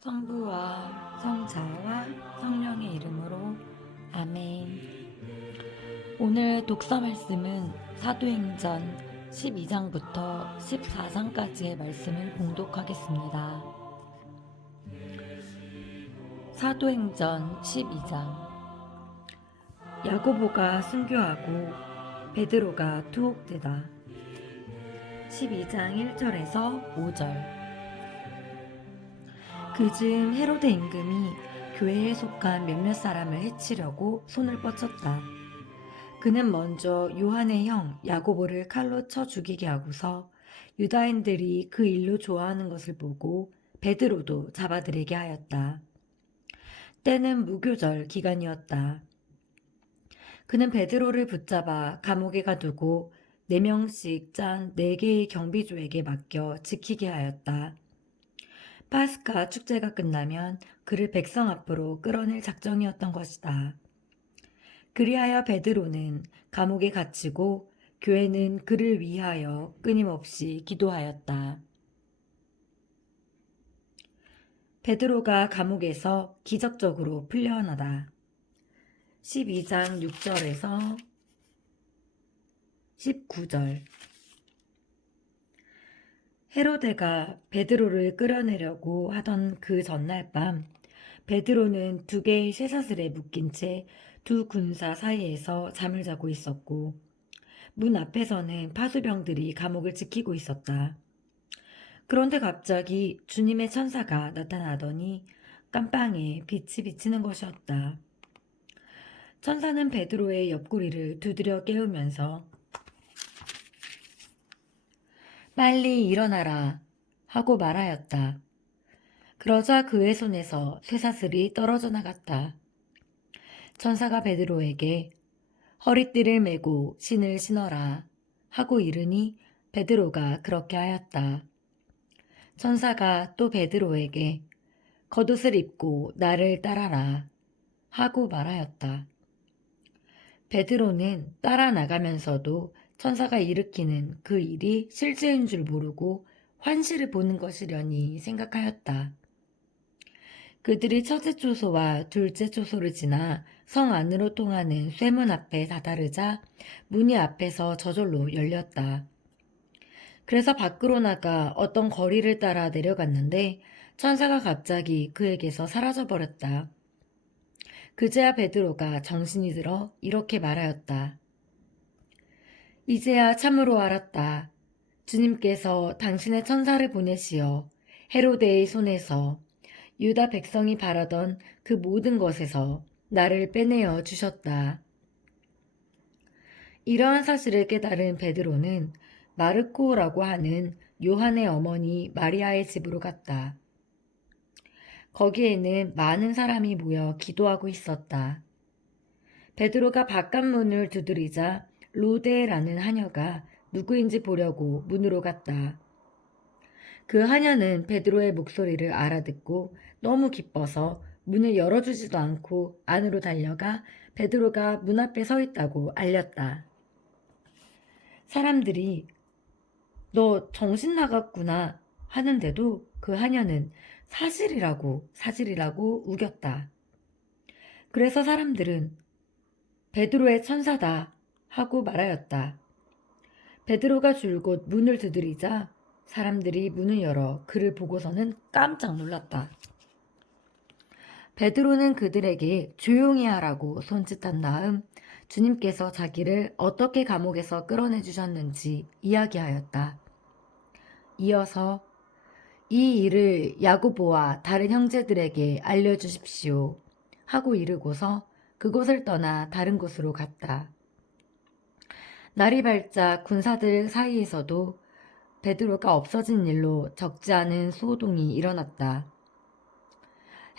성부와 성자와 성령의 이름으로 아멘. 오늘 독서 말씀은 사도행전 12장부터 14장까지의 말씀을 봉독하겠습니다. 사도행전 12장. 야고보가 순교하고 베드로가 투옥되다. 12장 1절에서 5절. 그즈음 헤로데 임금이 교회에 속한 몇몇 사람을 해치려고 손을 뻗쳤다. 그는 먼저 요한의 형 야고보를 칼로 쳐 죽이게 하고서 유다인들이 그 일로 좋아하는 것을 보고 베드로도 잡아들이게 하였다. 때는 무교절 기간이었다. 그는 베드로를 붙잡아 감옥에 가두고 4명씩 짠 4개의 경비조에게 맡겨 지키게 하였다. 파스카 축제가 끝나면 그를 백성 앞으로 끌어낼 작정이었던 것이다. 그리하여 베드로는 감옥에 갇히고 교회는 그를 위하여 끊임없이 기도하였다. 베드로가 감옥에서 기적적으로 풀려나다. 12장 6절에서 19절. 헤로데가 베드로를 끌어내려고 하던 그 전날 밤 베드로는 2개의 쇠사슬에 묶인 채 2 군사 사이에서 잠을 자고 있었고 문 앞에서는 파수병들이 감옥을 지키고 있었다. 그런데 갑자기 주님의 천사가 나타나더니 깜빵에 빛이 비치는 것이었다. 천사는 베드로의 옆구리를 두드려 깨우면서 빨리 일어나라 하고 말하였다. 그러자 그의 손에서 쇠사슬이 떨어져 나갔다. 천사가 베드로에게 허리띠를 메고 신을 신어라 하고 이르니 베드로가 그렇게 하였다. 천사가 또 베드로에게 겉옷을 입고 나를 따라라 하고 말하였다. 베드로는 따라 나가면서도 천사가 일으키는 그 일이 실제인 줄 모르고 환시를 보는 것이려니 생각하였다. 그들이 첫째 초소와 둘째 초소를 지나 성 안으로 통하는 쇠문 앞에 다다르자 문이 앞에서 저절로 열렸다. 그래서 밖으로 나가 어떤 거리를 따라 내려갔는데 천사가 갑자기 그에게서 사라져버렸다. 그제야 베드로가 정신이 들어 이렇게 말하였다. 이제야 참으로 알았다. 주님께서 당신의 천사를 보내시어 헤로데의 손에서 유다 백성이 바라던 그 모든 것에서 나를 빼내어 주셨다. 이러한 사실을 깨달은 베드로는 마르코라고 하는 요한의 어머니 마리아의 집으로 갔다. 거기에는 많은 사람이 모여 기도하고 있었다. 베드로가 바깥문을 두드리자 로데라는 하녀가 누구인지 보려고 문으로 갔다. 그 하녀는 베드로의 목소리를 알아듣고 너무 기뻐서 문을 열어주지도 않고 안으로 달려가 베드로가 문 앞에 서 있다고 알렸다. 사람들이 너 정신 나갔구나 하는데도 그 하녀는 사실이라고 우겼다. 그래서 사람들은 베드로의 천사다 하고 말하였다. 베드로가 줄곧 문을 두드리자 사람들이 문을 열어 그를 보고서는 깜짝 놀랐다. 베드로는 그들에게 조용히 하라고 손짓한 다음 주님께서 자기를 어떻게 감옥에서 끌어내 주셨는지 이야기하였다. 이어서 이 일을 야고보와 다른 형제들에게 알려주십시오 하고 이르고서 그곳을 떠나 다른 곳으로 갔다. 날이 밝자 군사들 사이에서도 베드로가 없어진 일로 적지 않은 소동이 일어났다.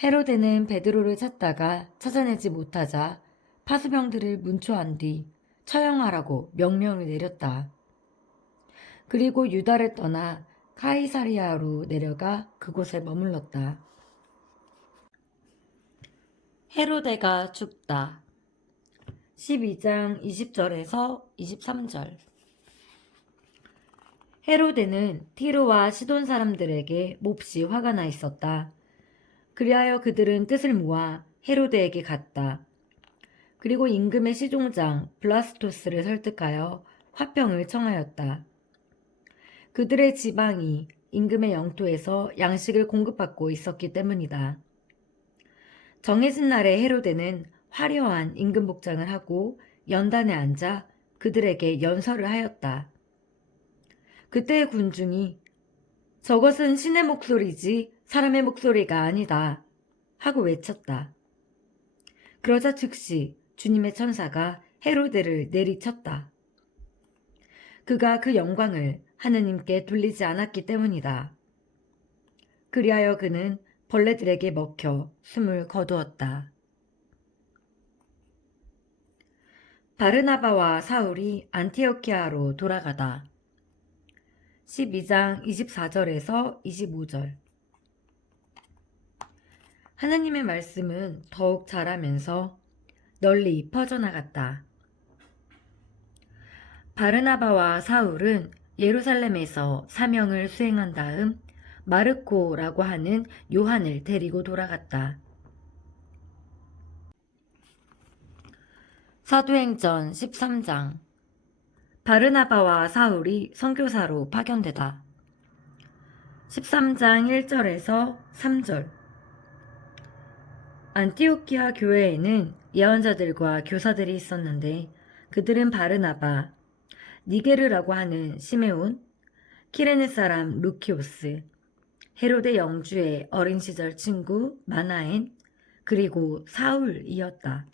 헤로데는 베드로를 찾다가 찾아내지 못하자 파수병들을 문초한 뒤 처형하라고 명령을 내렸다. 그리고 유다를 떠나 카이사리아로 내려가 그곳에 머물렀다. 헤로데가 죽다. 12장 20절에서 23절. 헤로데는 티로와 시돈 사람들에게 몹시 화가 나 있었다. 그리하여 그들은 뜻을 모아 헤로데에게 갔다. 그리고 임금의 시종장 블라스토스를 설득하여 화평을 청하였다. 그들의 지방이 임금의 영토에서 양식을 공급받고 있었기 때문이다. 정해진 날에 헤로데는 화려한 임금 복장을 하고 연단에 앉아 그들에게 연설을 하였다. 그때의 군중이 저것은 신의 목소리지 사람의 목소리가 아니다 하고 외쳤다. 그러자 즉시 주님의 천사가 헤로데를 내리쳤다. 그가 그 영광을 하느님께 돌리지 않았기 때문이다. 그리하여 그는 벌레들에게 먹혀 숨을 거두었다. 바르나바와 사울이 안티오키아로 돌아가다. 12장 24절에서 25절. 하나님의 말씀은 더욱 자라면서 널리 퍼져나갔다. 바르나바와 사울은 예루살렘에서 사명을 수행한 다음 마르코라고 하는 요한을 데리고 돌아갔다. 사도행전 13장. 바르나바와 사울이 선교사로 파견되다. 13장 1절에서 3절. 안티오키아 교회에는 예언자들과 교사들이 있었는데 그들은 바르나바, 니게르라고 하는 시메온, 키레네 사람 루키오스, 헤로데 영주의 어린 시절 친구 마나엔, 그리고 사울이었다.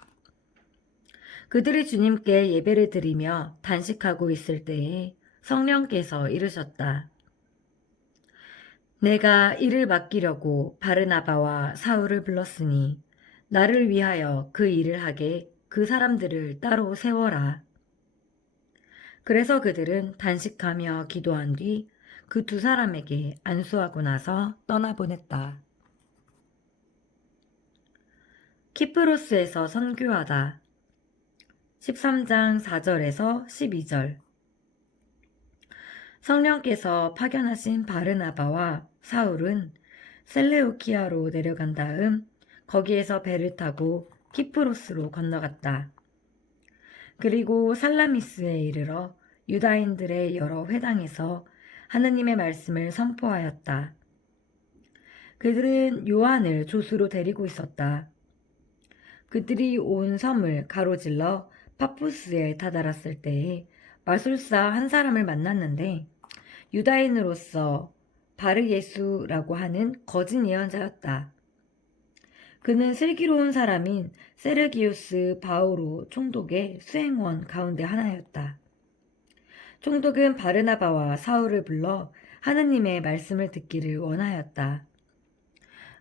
그들이 주님께 예배를 드리며 단식하고 있을 때에 성령께서 이르셨다. 내가 이를 맡기려고 바르나바와 사울을 불렀으니 나를 위하여 그 일을 하게 그 사람들을 따로 세워라. 그래서 그들은 단식하며 기도한 뒤 그 두 사람에게 안수하고 나서 떠나보냈다. 키프로스에서 선교하다. 13장 4절에서 12절. 성령께서 파견하신 바르나바와 사울은 셀레우키아로 내려간 다음 거기에서 배를 타고 키프로스로 건너갔다. 그리고 살라미스에 이르러 유다인들의 여러 회당에서 하느님의 말씀을 선포하였다. 그들은 요한을 조수로 데리고 있었다. 그들이 온 섬을 가로질러 파푸스에 다다랐을 때에 마술사 한 사람을 만났는데 유다인으로서 바르예수라고 하는 거짓 예언자였다. 그는 슬기로운 사람인 세르기우스 바오로 총독의 수행원 가운데 하나였다. 총독은 바르나바와 사울을 불러 하느님의 말씀을 듣기를 원하였다.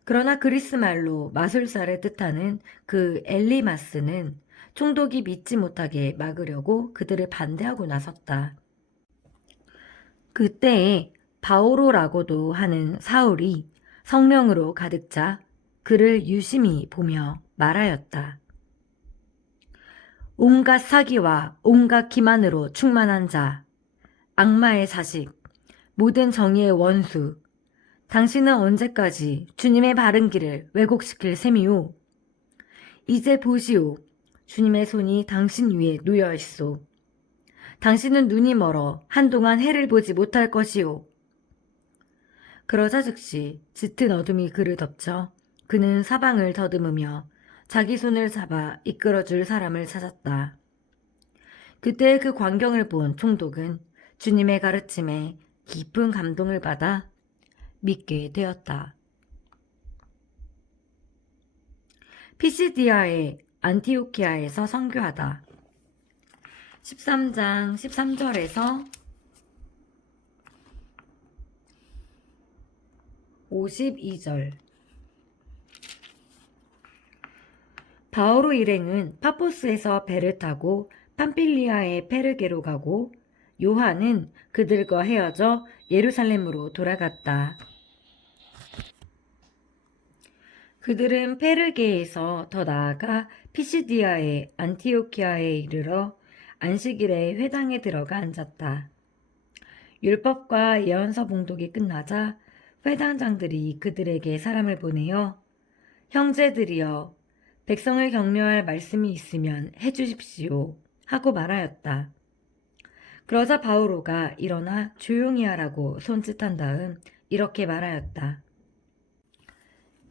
그러나 그리스 말로 마술사를 뜻하는 그 엘리마스는 총독이 믿지 못하게 막으려고 그들을 반대하고 나섰다. 그때에 바오로라고도 하는 사울이 성령으로 가득 차 그를 유심히 보며 말하였다. 온갖 사기와 온갖 기만으로 충만한 자, 악마의 자식, 모든 정의의 원수, 당신은 언제까지 주님의 바른 길을 왜곡시킬 셈이오? 이제 보시오. 주님의 손이 당신 위에 놓여 있소. 당신은 눈이 멀어 한동안 해를 보지 못할 것이오. 그러자 즉시 짙은 어둠이 그를 덮쳐 그는 사방을 더듬으며 자기 손을 잡아 이끌어줄 사람을 찾았다. 그때 그 광경을 본 총독은 주님의 가르침에 깊은 감동을 받아 믿게 되었다. 피시디아의 안티오키아에서 선교하다. 13장 13절에서 52절. 바오로 일행은 파포스에서 배를 타고 팜필리아의 페르게로 가고 요한은 그들과 헤어져 예루살렘으로 돌아갔다. 그들은 페르게에서 더 나아가 피시디아의 안티오키아에 이르러 안식일에 회당에 들어가 앉았다. 율법과 예언서 봉독이 끝나자 회당장들이 그들에게 사람을 보내어 형제들이여, 백성을 격려할 말씀이 있으면 해주십시오. 하고 말하였다. 그러자 바오로가 일어나 조용히 하라고 손짓한 다음 이렇게 말하였다.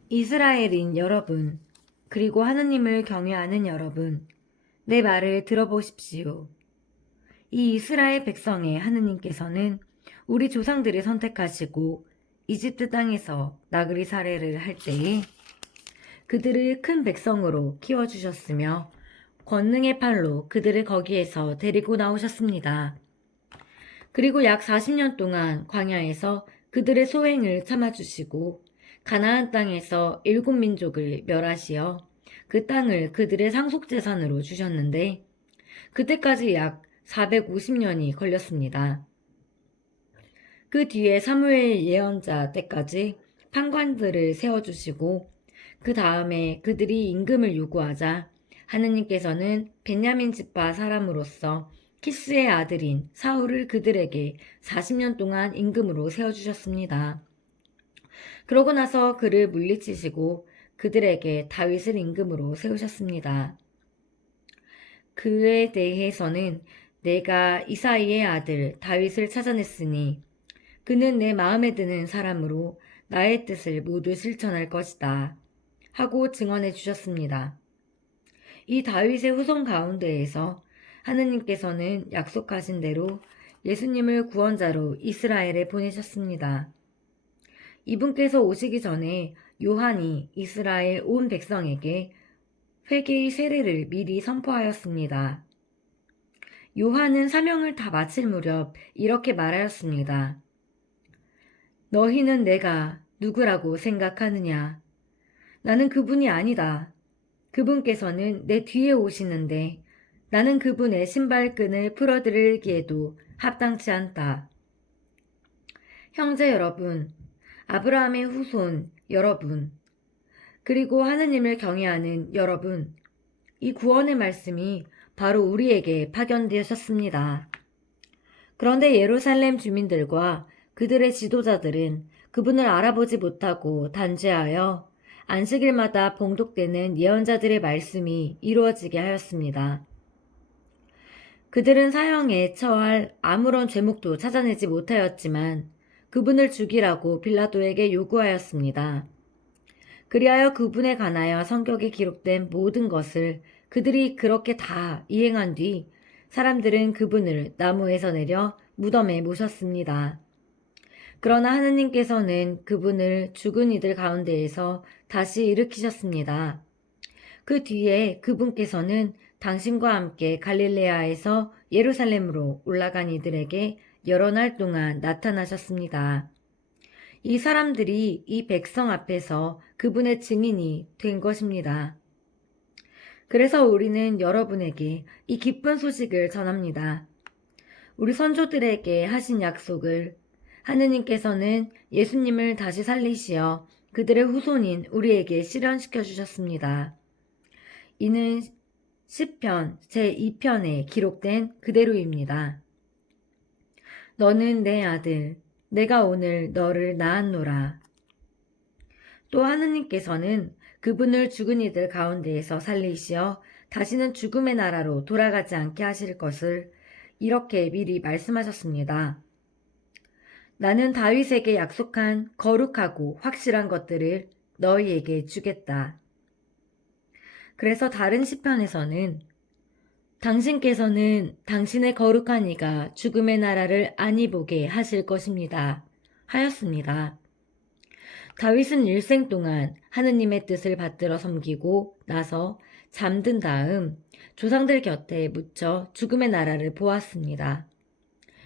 이스라엘인 여러분, 그리고 하느님을 경외하는 여러분, 내 말을 들어보십시오. 이 이스라엘 백성의 하느님께서는 우리 조상들을 선택하시고 이집트 땅에서 나그리 사례를 할 때에 그들을 큰 백성으로 키워주셨으며 권능의 팔로 그들을 거기에서 데리고 나오셨습니다. 그리고 약 40년 동안 광야에서 그들의 소행을 참아주시고 가나안 땅에서 7민족을 멸하시어 그 땅을 그들의 상속재산으로 주셨는데 그때까지 약 450년이 걸렸습니다. 그 뒤에 사무엘 예언자 때까지 판관들을 세워주시고 그 다음에 그들이 임금을 요구하자 하느님께서는 베냐민 지파 사람으로서 키스의 아들인 사울을 그들에게 40년 동안 임금으로 세워주셨습니다. 그러고 나서 그를 물리치시고 그들에게 다윗을 임금으로 세우셨습니다. 그에 대해서는 내가 이사이의 아들 다윗을 찾아냈으니 그는 내 마음에 드는 사람으로 나의 뜻을 모두 실천할 것이다. 하고 증언해 주셨습니다. 이 다윗의 후손 가운데에서 하느님께서는 약속하신 대로 예수님을 구원자로 이스라엘에 보내셨습니다. 이분께서 오시기 전에 요한이 이스라엘 온 백성에게 회개의 세례를 미리 선포하였습니다. 요한은 사명을 다 마칠 무렵 이렇게 말하였습니다. 너희는 내가 누구라고 생각하느냐? 나는 그분이 아니다. 그분께서는 내 뒤에 오시는데 나는 그분의 신발끈을 풀어드리기에도 합당치 않다. 형제 여러분, 아브라함의 후손 여러분, 그리고 하느님을 경외하는 여러분, 이 구원의 말씀이 바로 우리에게 파견되셨습니다. 그런데 예루살렘 주민들과 그들의 지도자들은 그분을 알아보지 못하고 단죄하여 안식일마다 봉독되는 예언자들의 말씀이 이루어지게 하였습니다. 그들은 사형에 처할 아무런 죄목도 찾아내지 못하였지만 그분을 죽이라고 빌라도에게 요구하였습니다. 그리하여 그분에 관하여 성경에 기록된 모든 것을 그들이 그렇게 다 이행한 뒤 사람들은 그분을 나무에서 내려 무덤에 모셨습니다. 그러나 하느님께서는 그분을 죽은 이들 가운데에서 다시 일으키셨습니다. 그 뒤에 그분께서는 당신과 함께 갈릴레아에서 예루살렘으로 올라간 이들에게 여러 날 동안 나타나셨습니다. 이 사람들이 이 백성 앞에서 그분의 증인이 된 것입니다. 그래서 우리는 여러분에게 이 기쁜 소식을 전합니다. 우리 선조들에게 하신 약속을 하느님께서는 예수님을 다시 살리시어 그들의 후손인 우리에게 실현시켜 주셨습니다. 이는 시편 제2편에 기록된 그대로입니다. 너는 내 아들, 내가 오늘 너를 낳았노라. 또 하느님께서는 그분을 죽은 이들 가운데에서 살리시어 다시는 죽음의 나라로 돌아가지 않게 하실 것을 이렇게 미리 말씀하셨습니다. 나는 다윗에게 약속한 거룩하고 확실한 것들을 너희에게 주겠다. 그래서 다른 시편에서는 당신께서는 당신의 거룩한 이가 죽음의 나라를 안이 보게 하실 것입니다. 하였습니다. 다윗은 일생 동안 하느님의 뜻을 받들어 섬기고 나서 잠든 다음 조상들 곁에 묻혀 죽음의 나라를 보았습니다.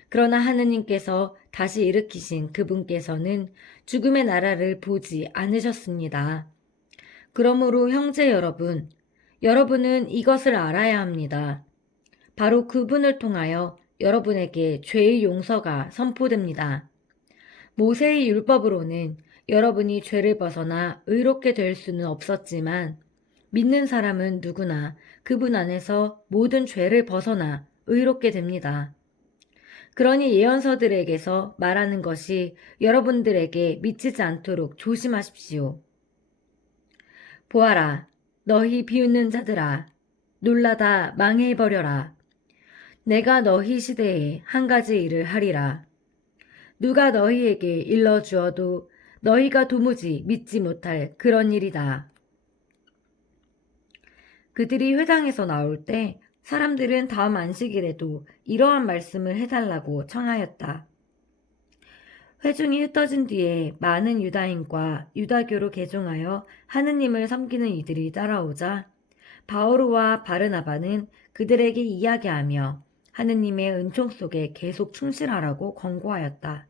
그러나 하느님께서 다시 일으키신 그분께서는 죽음의 나라를 보지 않으셨습니다. 그러므로 형제 여러분, 여러분은 이것을 알아야 합니다. 바로 그분을 통하여 여러분에게 죄의 용서가 선포됩니다. 모세의 율법으로는 여러분이 죄를 벗어나 의롭게 될 수는 없었지만 믿는 사람은 누구나 그분 안에서 모든 죄를 벗어나 의롭게 됩니다. 그러니 예언서들에게서 말하는 것이 여러분들에게 미치지 않도록 조심하십시오. 보아라, 너희 비웃는 자들아, 놀라다 망해버려라. 내가 너희 시대에 한 가지 일을 하리라. 누가 너희에게 일러주어도 너희가 도무지 믿지 못할 그런 일이다. 그들이 회당에서 나올 때 사람들은 다음 안식일에도 이러한 말씀을 해달라고 청하였다. 회중이 흩어진 뒤에 많은 유다인과 유다교로 개종하여 하느님을 섬기는 이들이 따라오자 바오로와 바르나바는 그들에게 이야기하며 하느님의 은총 속에 계속 충실하라고 권고하였다.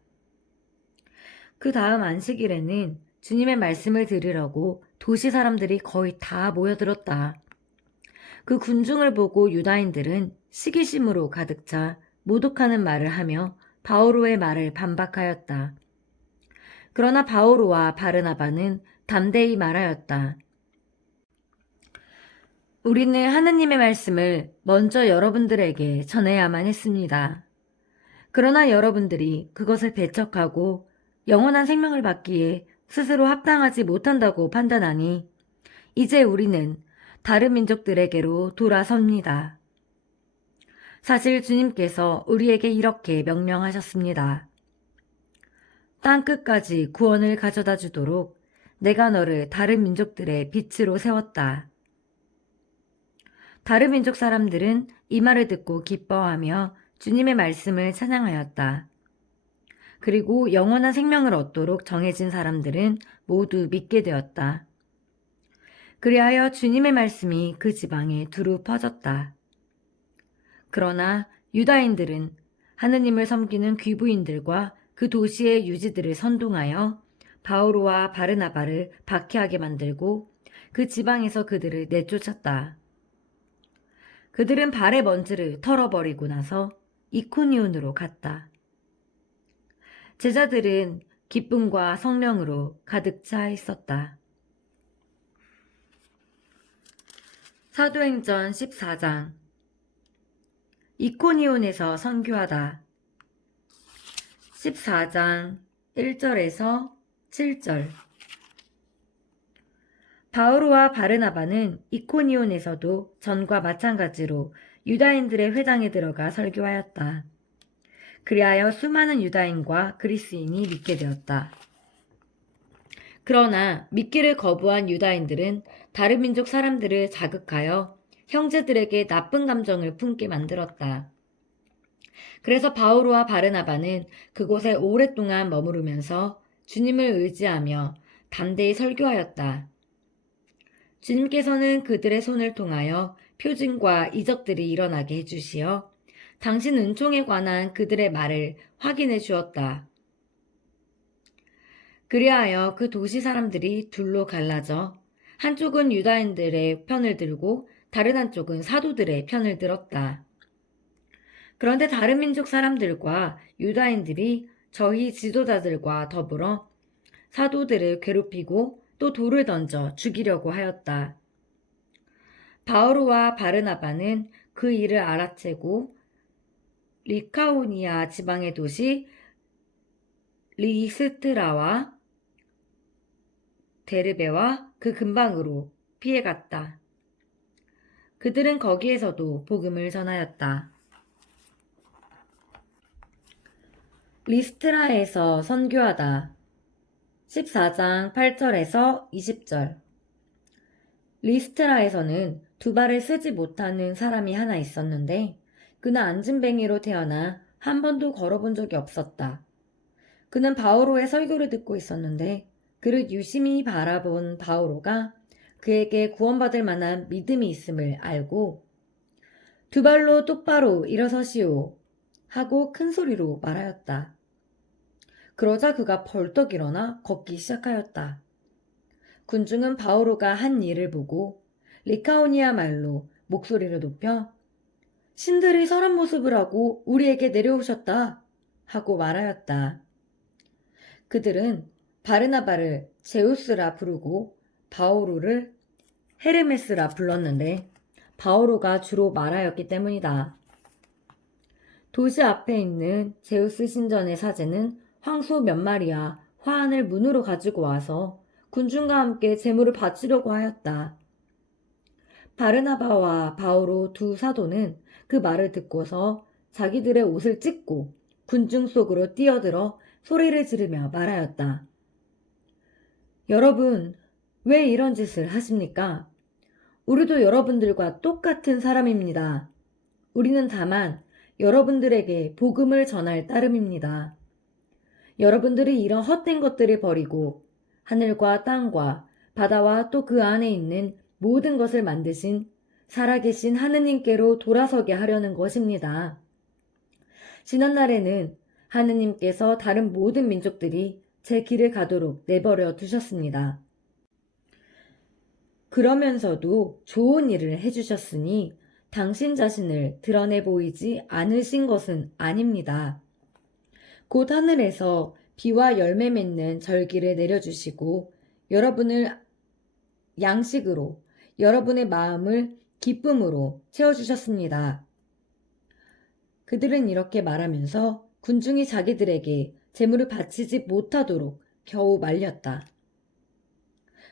그 다음 안식일에는 주님의 말씀을 들으려고 도시 사람들이 거의 다 모여들었다. 그 군중을 보고 유다인들은 시기심으로 가득 차 모독하는 말을 하며 바오로의 말을 반박하였다. 그러나 바오로와 바르나바는 담대히 말하였다. 우리는 하느님의 말씀을 먼저 여러분들에게 전해야만 했습니다. 그러나 여러분들이 그것을 배척하고 영원한 생명을 받기에 스스로 합당하지 못한다고 판단하니 이제 우리는 다른 민족들에게로 돌아섭니다. 사실 주님께서 우리에게 이렇게 명령하셨습니다. 땅 끝까지 구원을 가져다 주도록 내가 너를 다른 민족들의 빛으로 세웠다. 다른 민족 사람들은 이 말을 듣고 기뻐하며 주님의 말씀을 찬양하였다. 그리고 영원한 생명을 얻도록 정해진 사람들은 모두 믿게 되었다. 그리하여 주님의 말씀이 그 지방에 두루 퍼졌다. 그러나 유다인들은 하느님을 섬기는 귀부인들과 그 도시의 유지들을 선동하여 바오로와 바르나바를 박해하게 만들고 그 지방에서 그들을 내쫓았다. 그들은 발의 먼지를 털어버리고 나서 이코니온으로 갔다. 제자들은 기쁨과 성령으로 가득 차 있었다. 사도행전 14장 이코니온에서 선교하다. 14장 1절에서 7절 바오로와 바르나바는 이코니온에서도 전과 마찬가지로 유다인들의 회당에 들어가 설교하였다. 그리하여 수많은 유다인과 그리스인이 믿게 되었다. 그러나 믿기를 거부한 유다인들은 다른 민족 사람들을 자극하여 형제들에게 나쁜 감정을 품게 만들었다. 그래서 바오로와 바르나바는 그곳에 오랫동안 머무르면서 주님을 의지하며 담대히 설교하였다. 주님께서는 그들의 손을 통하여 표징과 이적들이 일어나게 해주시어 당신 은총에 관한 그들의 말을 확인해 주었다. 그리하여 그 도시 사람들이 둘로 갈라져 한쪽은 유다인들의 편을 들고 다른 한쪽은 사도들의 편을 들었다. 그런데 다른 민족 사람들과 유다인들이 저희 지도자들과 더불어 사도들을 괴롭히고 또 돌을 던져 죽이려고 하였다. 바오로와 바르나바는 그 일을 알아채고 리카오니아 지방의 도시 리스트라와 데르베와 그 근방으로 피해갔다. 그들은 거기에서도 복음을 전하였다. 리스트라에서 선교하다. 14장 8절에서 20절 리스트라에서는 두 발을 쓰지 못하는 사람이 하나 있었는데 그는 앉은뱅이로 태어나 한 번도 걸어본 적이 없었다. 그는 바오로의 설교를 듣고 있었는데 그를 유심히 바라본 바오로가 그에게 구원받을 만한 믿음이 있음을 알고 두 발로 똑바로 일어서시오 하고 큰 소리로 말하였다. 그러자 그가 벌떡 일어나 걷기 시작하였다. 군중은 바오로가 한 일을 보고 리카오니아 말로 목소리를 높여 신들이 설한 모습을 하고 우리에게 내려오셨다 하고 말하였다. 그들은 바르나바를 제우스라 부르고 바오로를 헤르메스라 불렀는데 바오로가 주로 말하였기 때문이다. 도시 앞에 있는 제우스 신전의 사제는 황소 몇 마리와 화환을 문으로 가지고 와서 군중과 함께 제물을 바치려고 하였다. 바르나바와 바오로 두 사도는 그 말을 듣고서 자기들의 옷을 찢고 군중 속으로 뛰어들어 소리를 지르며 말하였다. 여러분, 왜 이런 짓을 하십니까? 우리도 여러분들과 똑같은 사람입니다. 우리는 다만 여러분들에게 복음을 전할 따름입니다. 여러분들이 이런 헛된 것들을 버리고 하늘과 땅과 바다와 또 그 안에 있는 모든 것을 만드신 살아계신 하느님께로 돌아서게 하려는 것입니다. 지난날에는 하느님께서 다른 모든 민족들이 제 길을 가도록 내버려 두셨습니다. 그러면서도 좋은 일을 해주셨으니 당신 자신을 드러내 보이지 않으신 것은 아닙니다. 곧 하늘에서 비와 열매 맺는 절기를 내려주시고 여러분을 양식으로 여러분의 마음을 기쁨으로 채워주셨습니다. 그들은 이렇게 말하면서 군중이 자기들에게 제물을 바치지 못하도록 겨우 말렸다.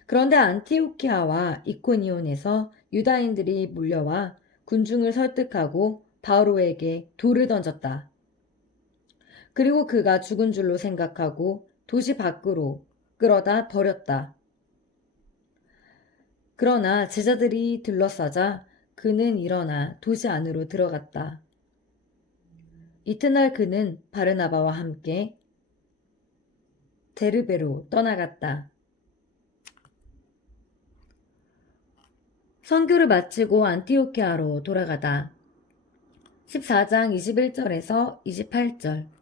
그런데 안티오키아와 이코니온에서 유다인들이 몰려와 군중을 설득하고 바오로에게 돌을 던졌다. 그리고 그가 죽은 줄로 생각하고 도시 밖으로 끌어다 버렸다. 그러나 제자들이 둘러싸자 그는 일어나 도시 안으로 들어갔다. 이튿날 그는 바르나바와 함께 데르베로 떠나갔다. 선교를 마치고 안티오키아로 돌아가다. 14장 21절에서 28절.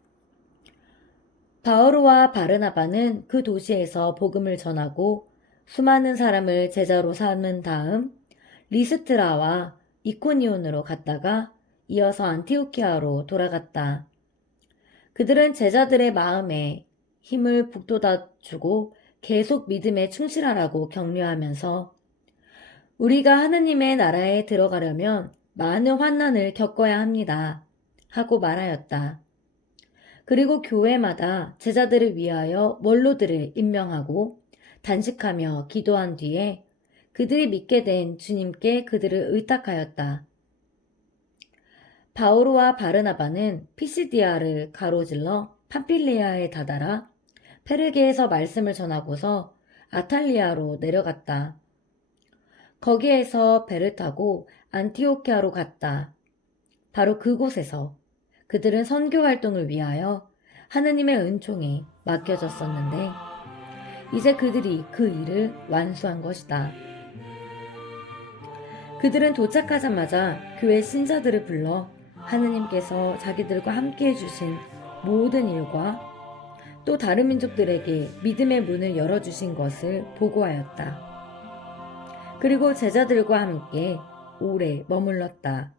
바오로와 바르나바는 그 도시에서 복음을 전하고 수많은 사람을 제자로 삼은 다음 리스트라와 이코니온으로 갔다가 이어서 안티오키아로 돌아갔다. 그들은 제자들의 마음에 힘을 북돋아주고 계속 믿음에 충실하라고 격려하면서 우리가 하느님의 나라에 들어가려면 많은 환난을 겪어야 합니다. 하고 말하였다. 그리고 교회마다 제자들을 위하여 원로들을 임명하고 단식하며 기도한 뒤에 그들이 믿게 된 주님께 그들을 의탁하였다. 바오로와 바르나바는 피시디아를 가로질러 팜필리아에 다다라 페르게에서 말씀을 전하고서 아탈리아로 내려갔다. 거기에서 배를 타고 안티오키아로 갔다. 바로 그곳에서 그들은 선교 활동을 위하여 하느님의 은총에 맡겨졌었는데 이제 그들이 그 일을 완수한 것이다. 그들은 도착하자마자 교회 신자들을 불러 하느님께서 자기들과 함께 해주신 모든 일과 또 다른 민족들에게 믿음의 문을 열어주신 것을 보고하였다. 그리고 제자들과 함께 오래 머물렀다.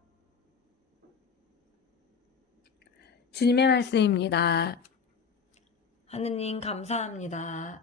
주님의 말씀입니다. 하느님 감사합니다.